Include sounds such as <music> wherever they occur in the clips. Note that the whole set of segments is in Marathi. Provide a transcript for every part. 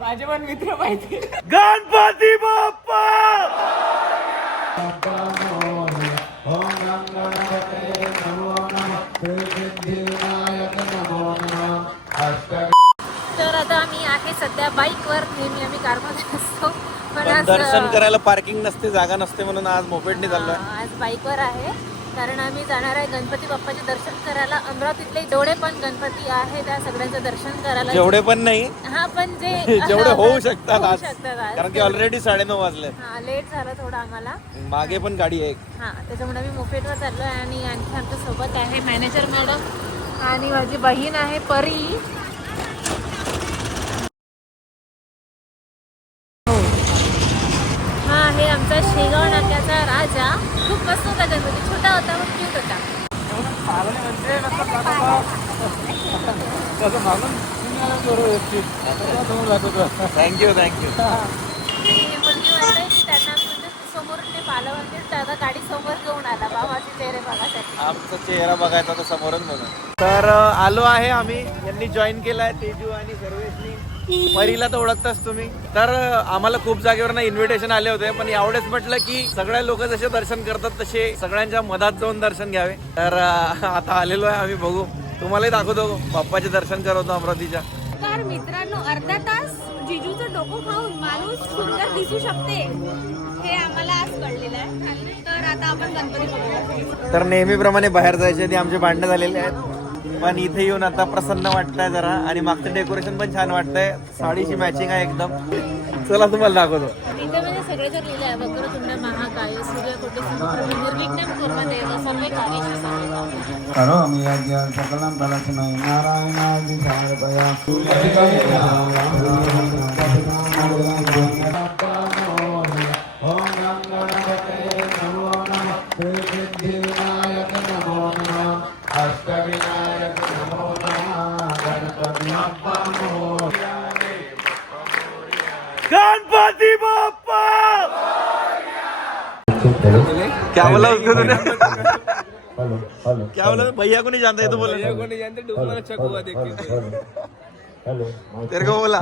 माझे पण मित्र माहिती. गणपती बाप्पा! तर आता आम्ही आहे सध्या बाईकवर नेहमी आम्ही कारमध्ये असतो. पण आज दर्शन करायला पार्किंग नसते जागा नसते म्हणून आज मोपेडने चाललोय हा, आज बाईकवर आहे. कारण आम्ही जाणार आहे गणपती बाप्पाचे दर्शन करायला. अमरावतीतले जेवढे पण गणपती आहे त्या सगळ्यांचं दर्शन करायला. जेवढे पण नाही हा पण जे <laughs> जेवढे होऊ शकतात आज. कारण की ऑलरेडी साडेनऊ वाजले. हा लेट झालं थोडं आम्हाला. मागे पण गाडी आहे एक. हा त्याच्यामुळे मी मोपेटवर चाललो आहे आणि आणखी आमच्यासोबत आहे मॅनेजर मॅडम आणि माझी बहीण आहे परी. हा. आहे आमचा शेगाव नाक्याचा राजा. खूप मस्त होता गणपती. छोटा होता पण क्यूट होता. थँक्यू थँक्यू मुलगी म्हणते की त्यांना म्हणजे समोरून ते म्हणते आता गाडी समोर घेऊन आला. बाबाचे चेहरे बघासाठी आमचा चेहरा बघायचा तर समोरच बघा तर आलो आहे आम्ही. यांनी जॉईन केलाय तेजू आणि सर्वेशनी परीला तर ओळखताच तुम्ही. तर आम्हाला खूप जागेवर ना इन्व्हिटेशन आले होते पण एवढेच म्हटलं की सगळ्या लोक जसे दर्शन करतात तसे सगळ्यांच्या मधात जाऊन दर्शन घ्यावे. तर <laughs> आता आलेलो आहे आम्ही बघू. तुम्हालाही दाखवतो बाप्पाचे दर्शन करवतो अमरावतीच्या. तर मित्रांनो अर्धा तास जिजूचं डोकं खाऊन माणूस सुंदर दिसू शकते हे आम्हाला आज कळलेलं आहे. तर आता आपण गणपती तर नेहमीप्रमाणे बाहेर जायचे आधी आमचे भांडणं झालेले आहेत. पण इथे येऊन आता प्रसन्न वाटतंय जरा आणि मागचं डेकोरेशन पण छान वाटतंय. साडीची मॅचिंग आहे एकदम. चला तुम्हाला दाखवतो. इथे म्हणजे सगळे जर लिहिलं आहे वक्रतुंड महाकाय सूर्यकोटी समप्रभ निर्विघ्नं कुर्वदेव सर्वे कार्येषु सर्वदा करोमि यज्ञं सकलं फलस्मै नारायणादि समर्पया गणपती बाप्पा! क्या बोला उसको तूने हेलो हेलो. क्या बोला भैया को नहीं जानता ये तो बोला हेलो तेरे को बोला.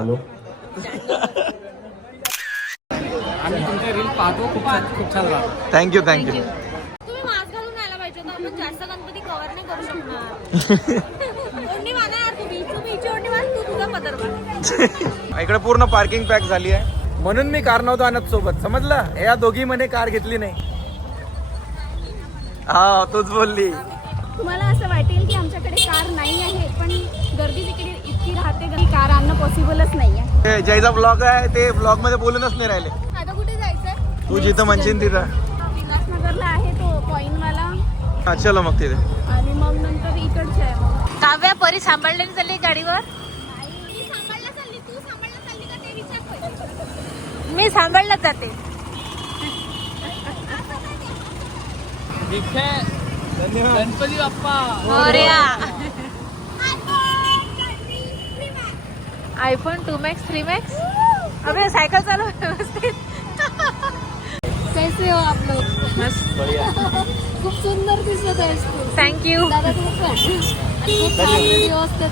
आम्ही तुमचे रील पाहतो. खूप छान खूप छान थँक्यू थँक्यू तुम्ही मास्क घालून यायला पाहिजे होतं. आपण जास्त गणपती कव्हर नाही करू शकणार. <laughs> ओढणी माना यार तुम्ही. तू ओढणी तुझा पदर इकडे पूर्ण पार्किंग पॅक झाली आहे. म्हणून मी कार नव्हतो आणत सोबत. समजलं? या दोघी म्हणे कार घेतली नाही. हा तूच बोलली. तुम्हाला असं वाटेल की आमच्याकडे कार नाही आहे पण गर्दी तिकडे इतकी राहते की कार आणणं पॉसिबलच नाही आहे. जयचा ब्लॉग आहे ते ब्लॉगमध्ये बोलूनच नाही राहिले. आता कुठे जायचं तू जिथं म्हणशील तिथं. विलासनगरला आहे तो पॉईंटवाला हा चलो मग तिथे. आणि मग नंतर इकडचे काव्या परी सांभाळलेली चालली गाडीवर मी सांभाळला चालली तू सांभाळला चालली का ते विचार मी सांभाळला जाते. Ganpati Bappa. IPhone two max three max? अबे सायकल चालू व्यवस्थित. कैसे हो आप लोग? खूप सुंदर दिसत आहेस तू थँक्यू दादा तू पण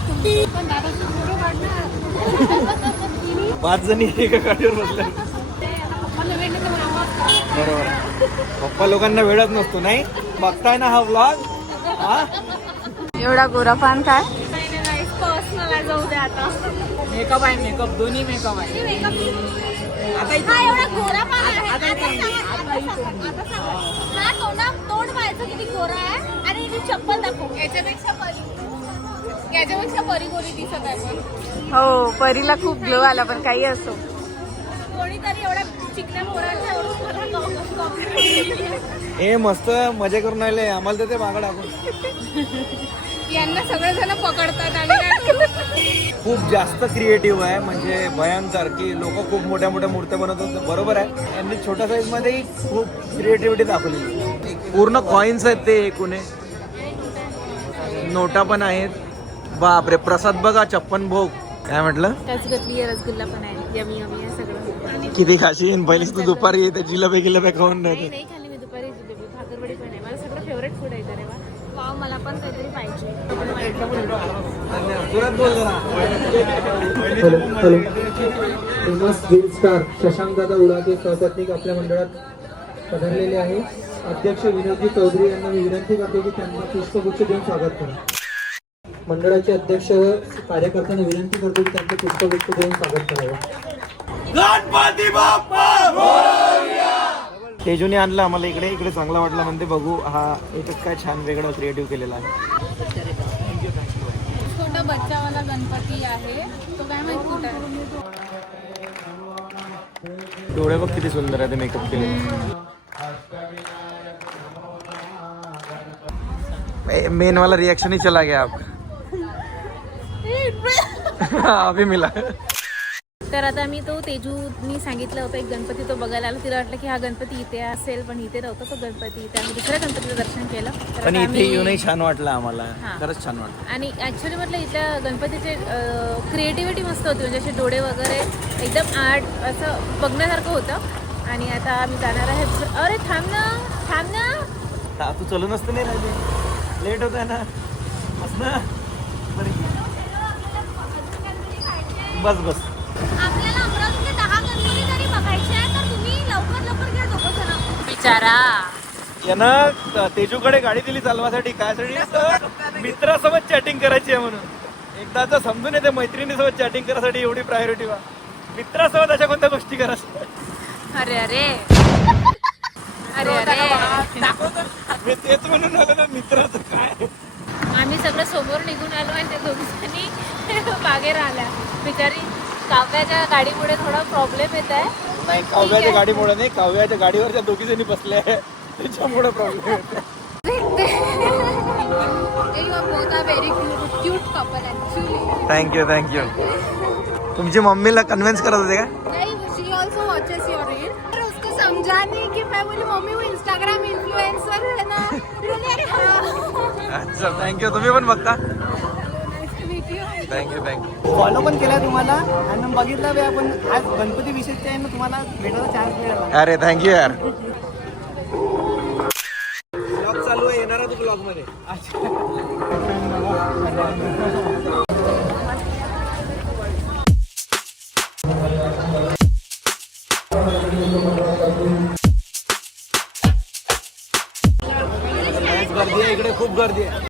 तुमचे दादा काढणार. पाच जणी एका गाडीवर बसल्या मला वेळ नाही तर आवाज बरोबर पप्पा लोकांना वेळच नसतो नाही? बघताय ना हा ब्लॉग हा? एवढा गोरापान काय? पर्सनल आहे जाऊ दे आता मेकअप आहे मेकअप दोन्ही मेकअप आहे. आता इथे हा एवढा गोरा पण आहे. आता सांगा, आता सांगा, आता सांगा. हा तोंडा तोंड व्हायचं किती गोरा आहे? आणि हिची चप्पल दाखव. याच्यापेक्षा परी याच्यापेक्षा परी गोरी दिसत आहे. पण हो परीला खूप ग्लो आला पण काही असो. कोणीतरी एवढ्या चिकल्या पोरांच्या एवढं मला compliment केली. ए मस्त मजा करून राहिले. आम्हाला तर ते मागं टाकून. यांना सगळेजण पकडतात आणि काय करू? खूप जास्त क्रिएटिव्ह आहे. म्हणजे भयंकर की लोक खूप मोठ्या मोठ्या मूर्त्या बनवतात. बरोबर आहे. यांनी छोट्या साईजमध्ये खूप क्रिएटिव्हिटी दाखवली. पूर्ण कॉइन्स आहेत ते एकूण. एक. नोटा पण आहेत. बापरे प्रसाद बघा छप्पन भोग. काय म्हटलं? रसगुल्ला पण आहे. यमी यमी आहे सगळं. किती खाशी पहिलीच तू दुपारी येते जिलेबी गिलेबी खाऊन नाही खाल्ली मी दुपारी जिलेबी भाकरवडी पण आहे. मला सगळं फेवरेट फूड आहे वा. मला पण काहीतरी पाहिजे. फेमस रील स्टार शशांक दादा उडाके सहपत्नीक आपल्या मंडळात पधरलेले आहे. अध्यक्ष विनोदजी चौधरी यांना मी विनंती करतो की त्यांना पुष्पगुच्छ देऊन स्वागत करा. मंडळाचे अध्यक्ष व कार्यकर्त्यांना विनंती करतो की त्यांचे पुष्पगुच्छ देऊन स्वागत करावं. तेजूने आणलं आम्हाला इकडे. इकडे चांगला वाटला म्हणते. बघू हा एकच काय छान वेगळं क्रिएटिव्ह केलेला आहे. छोटा बच्चावाला गणपती आहे. तो काय माहीत कुठे आहे? डोळे बघ किती सुंदर आहे ते मेकअप केले मेन वाला रिएक्शन ही चला गया आप. <laughs> अभी मिला. तर आता मी तो तेजूनी सांगितलं होतं एक गणपती तो बघायला आला तिला वाटलं की हा गणपती इथे असेल पण इथे नव्हता तो गणपती. इथे आम्ही दुसऱ्या गणपतीचं दर्शन केलं. तर पण आता इथे आम्ही- येऊनही छान वाटलं आम्हाला. हा. खरंच छान वाटलं. आणि ऍक्च्युली म्हटलं इथल्या गणपतीचे क्रिएटिव्हिटी मस्त होती. म्हणजे असे डोळे वगैरे एकदम आर्ट असं बघण्यासारखं होतं. आणि आता आम्ही जाणार आहे. अरे थांब ना थांब ना. ता- तू चलून असतं नाही राहिले. लेट होत आहे ना. बस ना. बरं. बस बस. बिचारा यानं तेजूकडे गाडी दिली चालवासाठी. काय साठी तर मित्रासोबत चॅटिंग करायची आहे म्हणून. एकदा तर समजून येते मैत्रिणीसोबत चॅटिंग करायसाठी एवढी प्रायोरिटी वा. मित्रासोबत अशा कोणत्या गोष्टी करायच्या? अरे अरे. अरे अरे. मी तेच म्हणून आलो ना मित्राचं काय? आम्ही सगळं समोर निघून आलो आणि त्या दोघींनी मागे राहिल्या. बिचारी काव्याच्या गाडीमुळे थोडा प्रॉब्लेम येत आहे नाही काव्याच्या गाडीमुळे नाही काव्याच्या गाडीवर त्या दोघी जणी बसल्या आहे. त्याच्यामुळे प्रॉब्लेम थँक्यू थँक्यू तुमची मम्मीला कन्व्हिन्स करत होते का? नहीं she also watches your reel पर उसको समझा नहीं कि मैं बोली मम्मी वो इंस्टाग्राम इन्फ्लुएंसर है ना? बोली, अरे हाँ. अच्छा थँक्यू तुम्ही पण बघता? थँक्यू थँक्यू फॉलो पण केला तुम्हाला. आणि बघितलं बी आपण आज गणपती विषयचे आहे ना तुम्हाला भेटायला चान्स मिळाला. अरे थँक्यू यार. ब्लॉग चालू आहे येणार तू ब्लॉगमध्ये. गर्दी आहे इकडे खूप गर्दी आहे.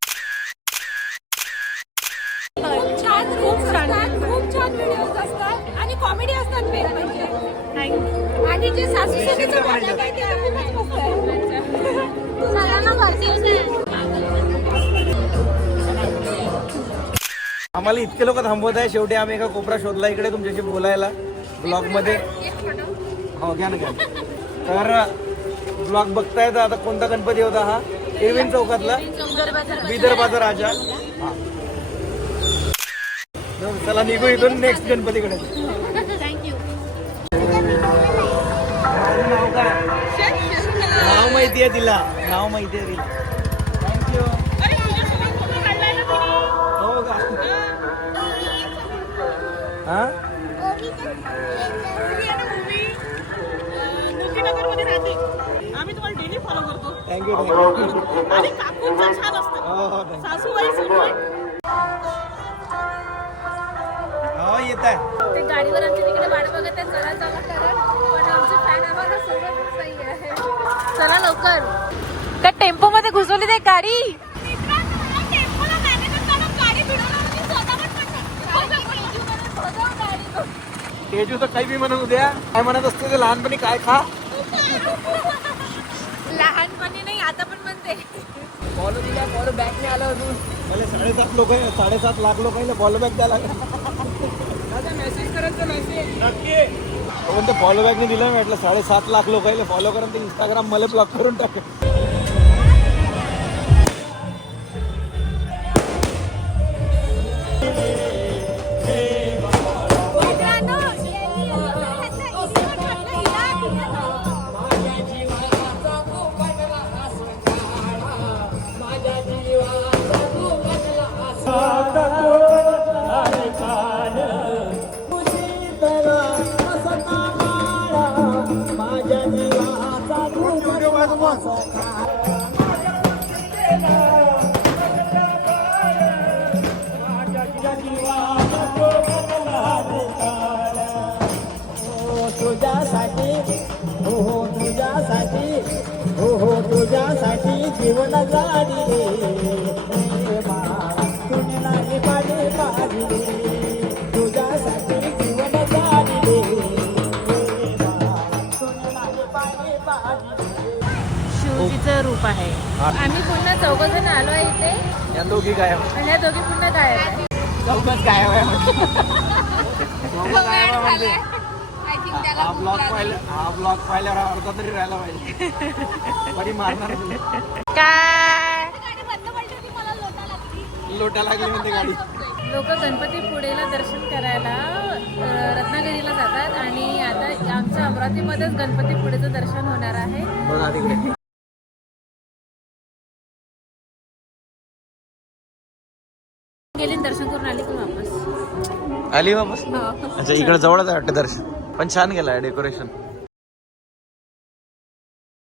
आम्हाला इतके लोक थांबवत आहे. शेवटी आम्ही एका कोपरा शोधला इकडे तुमच्याशी बोलायला ब्लॉगमध्ये हो घ्या ना घ्या तर ब्लॉग बघताय तर आता कोणता गणपती होता हा? एरविन चौकातला. विदर्भाचा राजा. हा. चला निघू इथून नेक्स्ट गणपतीकडे. नाव नाव माहिती आहे तिला. नाव माहिती आहे तिला. हा? आम्ही तुम्हाला डेली फॉलो करतो थँक्यू थँक्यू आणि काकूंचं छान असतं हो, हो सासूबाई सुनबाई हो येत आहे. ते गाडीवर आमच्या तिकडे वाट बघत आहे चला चला करा पण आमचे फॅन आम्हाला आहे. चला लवकर. त्या टेम्पो मध्ये घुसवली ते गाडी. तेजू तर काही बी म्हणून उद्या काय म्हणत असते ते लहानपणी काय खा? लहानपणी नाही आता पण म्हणते. फॉलो दिला फॉलो बॅक नाही आलं अजून. मला साडेसात लोक साडेसात लाख लोकांना फॉलो बॅक द्यायला लागेल. मेसेज करायचं मेसेज पण ते फॉलो बॅक नाही दिलं म्हटलं साडेसात लाख लोकांना फॉलो करून ते इंस्टाग्राम मला ब्लॉक करून टाकेल. जीवन पाडे तुझ्यासाठी जीवन हे शिवजीचं रूप आहे. आम्ही पुन्हा चौघ जण आलो आहे इथे. या दोघी काय आणि या दोघी पुन्हा काय आहे चौकच काय आहे त्याला हा भूक ब्लॉग लागली. पाहिलं हा ब्लॉग पाहिल्यावर अर्धा तरी राहायला पाहिजे. <laughs> बरी मारणार तुला. काय? गाडी बंद पडली होती मला लोटा लागली. लोटा लागली म्हणते गाडी. लोक गणपती पुढेला दर्शन करायला अ, रत्नागिरीला जातात आणि आता आमच्या अमरावतीमध्येच गणपती पुढेचं दर्शन होणार आहे. बघा तिकडे. गेली आणि दर्शन करून आली पण वापस? आली वापस? अच्छा इकडे जवळच आहे वाटतं दर्शन. पण छान गेलाय डेकोरेशन.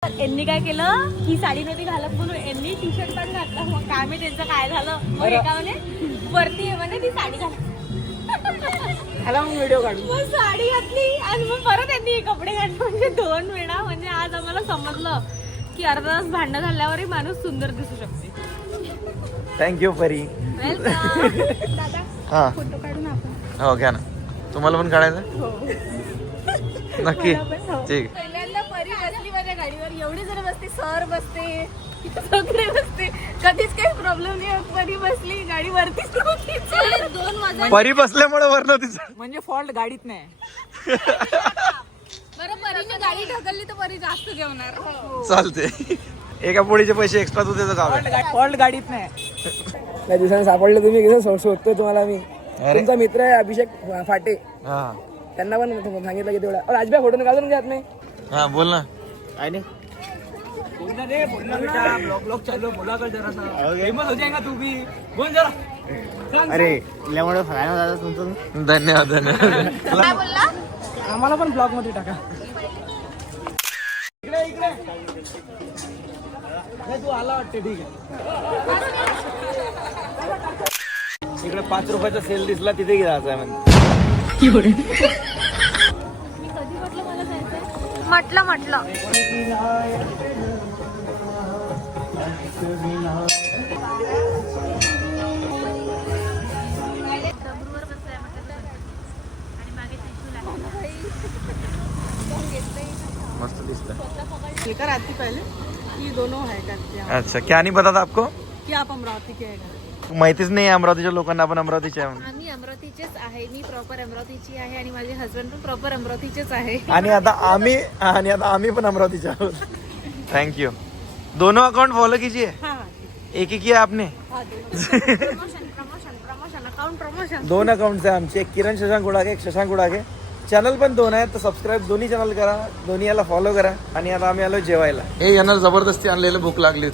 यांनी काय केलं? ही साडी नव्हती घालत म्हणून यांनी टी शर्ट पण घातला. मग काय मी त्यांचं काय झालं? मग एका म्हणे वरती आहे म्हणे ती साडी मग व्हिडिओ काढू. मग साडी घातली आणि मग परत यांनी हे कपडे घातले. म्हणजे दोन वेळा म्हणजे आज आम्हाला समजलं की अर्धा तास भांडण झाल्यावरही माणूस सुंदर दिसू शकते. थँक्यू परी. वेलकम <laughs> दादा हा. फोटो काढून आपण? हो घ्या ना. तुम्हाला पण काढायचं? नक्की. ठीक. पहिल्यांदा परी बसली माझ्या गाडीवर एवढी जण बसते सर बसते सगळे बसते. कधीच काही प्रॉब्लेम नाही. परी बसली गाडी वरतीच नव्हती. दोन मजा परी बसल्यामुळे वरनं तिचं म्हणजे फॉल्ट गाडीत नाही. <laughs> बरं परीने गाडी ढकलली तर परी जास्त जेवणार. चालते एका पोळीचे पैसे एक्स्ट्रा तू आहे फॉल्ट गाडीत नाही. त्या दिवसाने सापडलं तुम्ही कसं शोधतोय तुम्हाला मी. तुमचा मित्र आहे अभिषेक फाटे. हा. त्यांना पण सांगितलं की तेवढा. राजभाई फोटो निकालून घ्या मी हा बोल ना. काय नाही. बोलना रे बोलना बेटा ब्लॉग ब्लॉग चालू बोला कर जरा सा. फेमस हो जाएगा तू भी बोल जरा. अरे दादा तुमचं. धन्यवाद धन्यवाद. आम्हाला पण ब्लॉगमध्ये टाका. इकडे इकडे. नाही, तू आला वाटते ठीक आहे. इकडे पाच रुपयाचा सेल दिसला तिथे घ्यायचा आहे म्हणजे म्हटलं म्हटलं मस्त दिसलं लेकर आती पहले. ये दोनों है करते हैं अच्छा क्या नहीं पता था आपको? कि आप अमरावती के हैं? माहितीच नाही अमरावतीच्या लोकांना आपण अमरावतीचे. आम्ही अमरावतीचेच आहे. मी प्रॉपर अमरावतीची आहे आणि माझे हस्बंड पण प्रॉपर अमरावतीचेच आहे. आणि आता आम्ही आणि आता आम्ही पण अमरावतीचे आहोत. थँक्यू दोनों अकाउंट फॉलो कीजिए. एक ही किया आपने. Promotion promotion promotion account promotion दोन अकाउंट्स आहे आमचे. एक किरण शशांक उडागे एक शशांक उडागे. चॅनल पण दोन आहेत तर सबस्क्राईब दोन्ही चॅनल करा. दोन्ही याला फॉलो करा. आणि आता आम्ही आलो जेवायला. हे यांना जबरदस्ती आणलेलं भूक लागली.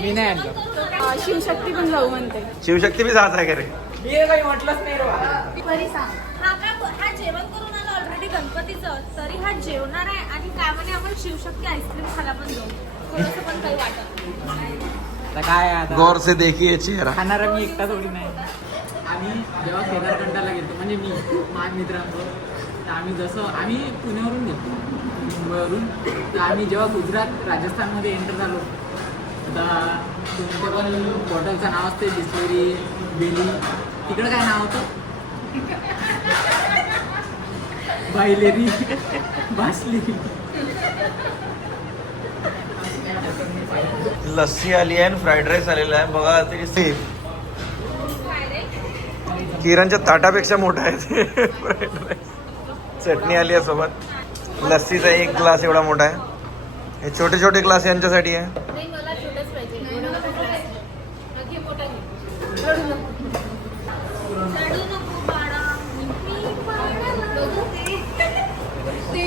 मी नाही आणलं शिवशक्ती पण जाऊ म्हणते. शिवशक्ती बी जात आहे का रे? मी काही म्हटलंच नाही रे बा. परी सांग. हा का हा जेवण करून आला ऑलरेडी गणपतीचं? तरी हा जेवणार आहे आणि काय म्हणे आपण शिवशक्ती आईस्क्रीम खायला पण जाऊ. थोडंसं पण काही वाटत नाही. आता काय आहे आता? गौर से देखिए चेहरा खाणारा मी एकटा थोडी नाही. आम्ही जेव्हा केदारखंडाला गेलो म्हणजे मी माझ्या मित्रांसोबत तर आम्ही जसं आम्ही पुण्यावरून गेलो मुंबईवरून. तर आम्ही जेव्हा गुजरात राजस्थानमध्ये एंटर झालो आता तुमचं पण बॉटलचं नाव असते डिस्लरी बेली. तिकडं काय नाव होतं? बायलेरी. भासली. लस्सी आली आहे फ्राईड राईस आलेला आहे. बघा तरी से किरणच्या ताटापेक्षा मोठा आहे ते. Fried rice. चटणी आली आहे सोबत. लस्सीचा एक ग्लास एवढा मोठा आहे. हे छोटे छोटे ग्लास यांच्यासाठी आहे नाही मला छोटंच पाहिजे एवढं नको पाहिजे. घे मोठा घे. रडू नको बाळा. मी बाळाला ते- ते- ते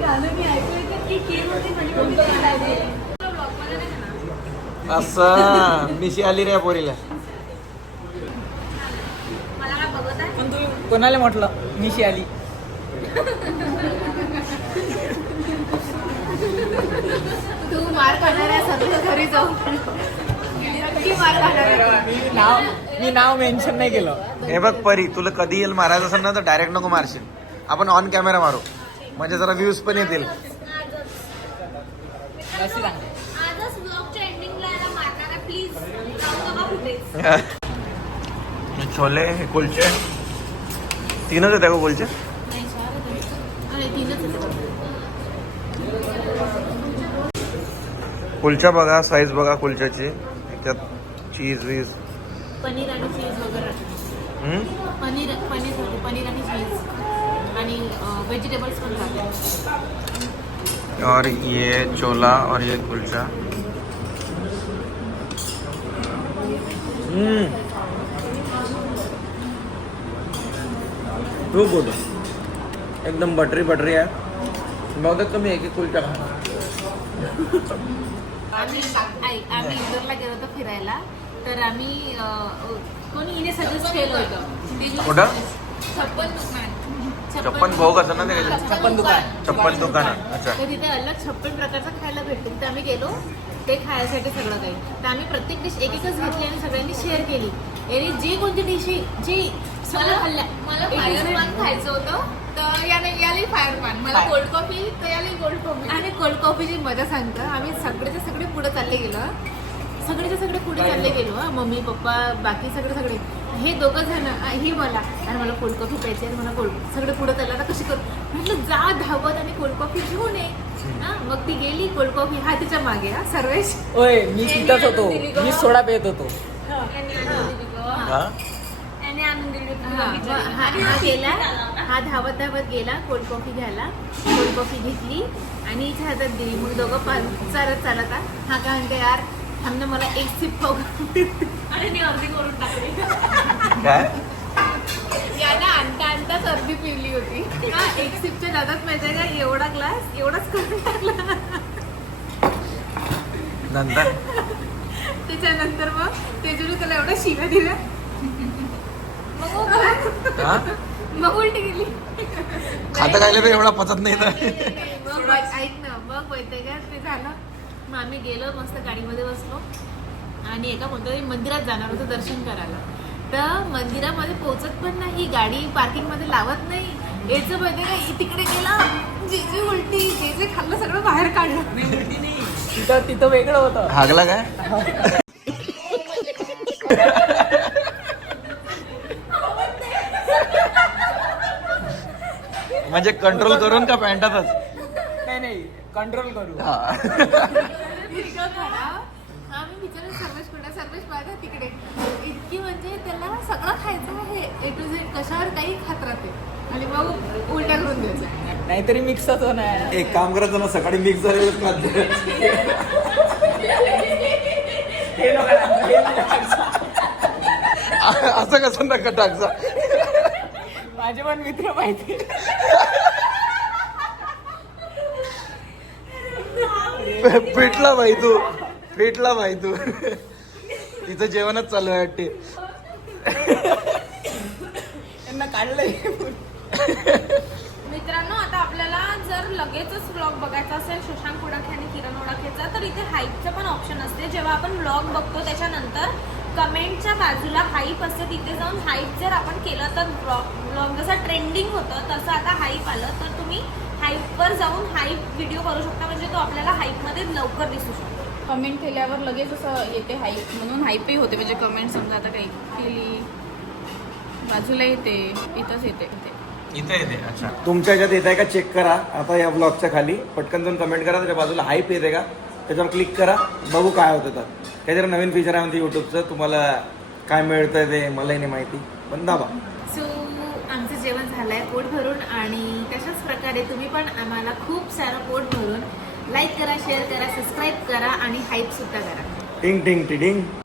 गाणं मी ऐकलं की केम होती म्हणजे मम्मी ते गायले. ब्लॉगमध्ये नाही ना. असं मिशी आली रे या पोरीला. मला काय बघत आहे पण तू कोणाला म्हटलं निशी आली? तू मार खाणार आहे सर्व घरी जाऊ नक्की मार खाणार आहे. मी नाव मी नाव मेन्शन नाही केलं. हे बघ परी तुला कधी येईल मारायचं असेल ना तर डायरेक्ट नको मारशील. आपण ऑन कॅमेरा मारू. म्हणजे जरा व्ह्यूज पण येतील. छोले हे कुलचे. तीनच होत्या का कुलचे. कुलचा बघा साईज बघा कुलच्याची. त्याच्यात चीज वीज पनीर आणि चीज वगैरे. पनीर पनीर पनीर आणि चीज आणि व्हेजिटेबल्स पण खाते और ये चोला और ये कुलचा। हम्म. खूप होतं एकदम बटरी बटरी आहे बहुतेक तुम्ही एक एक कुलचा खा आम्ही आम्ही इंदोरला गेलो होतो फिरायला. तर आम्ही कोणी हिने सजेस्ट केलं होतं. छप्पन दुकान छप्पन भोग असं ना ते छप्पन दुकान. छप्पन दुकान. आहे अच्छा. तर तिथे अलग छप्पन प्रकारचं खायला भेटतो. तर आम्ही गेलो ते खायसाठी सगळं काही. तर आम्ही प्रत्येक डिश एक एकच घेतली आणि सगळ्यांनी शेअर केली. आणि जी कोणती डिश जी सगळं खाल्ल्या. मला एक फायर एक पान खायचं होतं. तर याने याला फायर पान मला कोल्ड कॉफी तर याला कोल्ड कॉफी आणि कोल्ड कॉफीची मजा सांगतं. आम्ही सगळेचे सगळे पुढे चालले गेलो. सगळेचे सगळे पुढे चालले गेलो. मम्मी पप्पा बाकी सगळे सगळे. हे दोघं जण ही मला आणि मला कोल्ड कॉफी प्यायची आहे मला कोल्ड सगळे पुढे चाललं आता कशी करू? म्हटलं जा धावत आणि कोल्ड कॉफी घेऊन ये. हा मग ती गेली कोल्ड कॉफी हा तिच्यामागे हा सर्वेश. ओय मी तिथंच होतो. मी सोडा पेत होतो. हा. हा, मग. हा हा गेला. हा धावत धावत गेला कोल्ड कॉफी घ्यायला. कोल्ड कॉफी घेतली आणि हिच्या हातात दिली. मग दोघं पाच चालत चालत आ. हा काय म्हणते यार. थांबणं मला एक सिप खाऊ आणि मी अर्धी करून टाकली काय याने आणता आणताच अर्धी पिली होती हा एक सिपच्या दादात माहिती आहे का एवढा ग्लास एवढाच करून टाकला नंतर त्याच्यानंतर मग तेजुरी त्याला एवढा शिव्या दिल्या हा मग उलटी गेली खाता खायला एवढा पचत नाही बाई- ऐक ना मग माहिती का ते झालं मग आम्ही गेलो मस्त गाडीमध्ये बसलो. आणि एका कोणत्या तरी मंदिरात जाणार होतो दर्शन करायला. तर मंदिरामध्ये पोहोचत पण नाही गाडी पार्किंगमध्ये लावत नाही. याचं माहिती का तिकडे गेला जे जे उलटी जे जे खाल्लं सगळं बाहेर काढलं. तिथं तिथं वेगळं होतं. हागला काय? म्हणजे कंट्रोल करून का पॅन्टातच? नाही नाही कंट्रोल करू. हा खराब आम्ही विचारलं सर्वेश कुठे? सर्वेश माझ्या तिकडे. इतकी म्हणजे त्याला सगळं खायचं आहे. ए टू झेड कशावर काही खात राहते. आणि मग उलट्या करून द्यायचं नाहीतरी मिक्सच होणार एक काम करायचं ना सकाळी मिक्स झालेलं खाद्य. असं कसं नका टाकसा माझे पण मित्र माहिती. पेटला भाई तू. पेटला भाई तू. तिचं जेवणच चालू आहे वाटते. त्यांना काढलंय. मित्रांनो आता आपल्याला जर लगेचच ब्लॉग बघायचा असेल शशांक उडाखे आणि किरण उडाखेचा तर इथे हाईपचं पण ऑप्शन असते. जेव्हा आपण ब्लॉग बघतो त्याच्यानंतर कमेंटच्या बाजूला हाईप असते. तिथे जाऊन हाईप जर आपण केलं तर ब्लॉग ब्लॉग जसं ट्रेंडिंग होतं तसं आता हाईप आलं. तर तुम्ही हाईपवर जाऊन हाईप व्हिडिओ करू शकता. म्हणजे तो आपल्याला हाईपमध्ये लवकर दिसू शकतो. कमेंट केल्यावर लगेच असं येते हाईप म्हणून हाईपही होते. म्हणजे कमेंट समजा आता काही केली बाजूला येते इथंच येते. इथे इथे येते. अच्छा. तुमच्या ह्याच्यात येत आहे का? चेक करा. आता या ब्लॉगच्या खाली. पटकन जाऊन कमेंट करा. त्याच्या बाजूला हाईप येते का? त्याच्यावर क्लिक करा. बघू काय होतं तर. काहीतरी नवीन फीचर आहे म्हणते युट्यूबचं तुम्हाला काय मिळतं ते मलाही नाही माहिती. पण दाबा. सो पोट भरून आणि तशाच प्रकारे तुम्ही पण आम्हाला खूप सारं पोट भरून लाईक करा शेअर करा सबस्क्राईब करा आणि हाईप सुद्धा करा. टिंग टिंग टिडिंग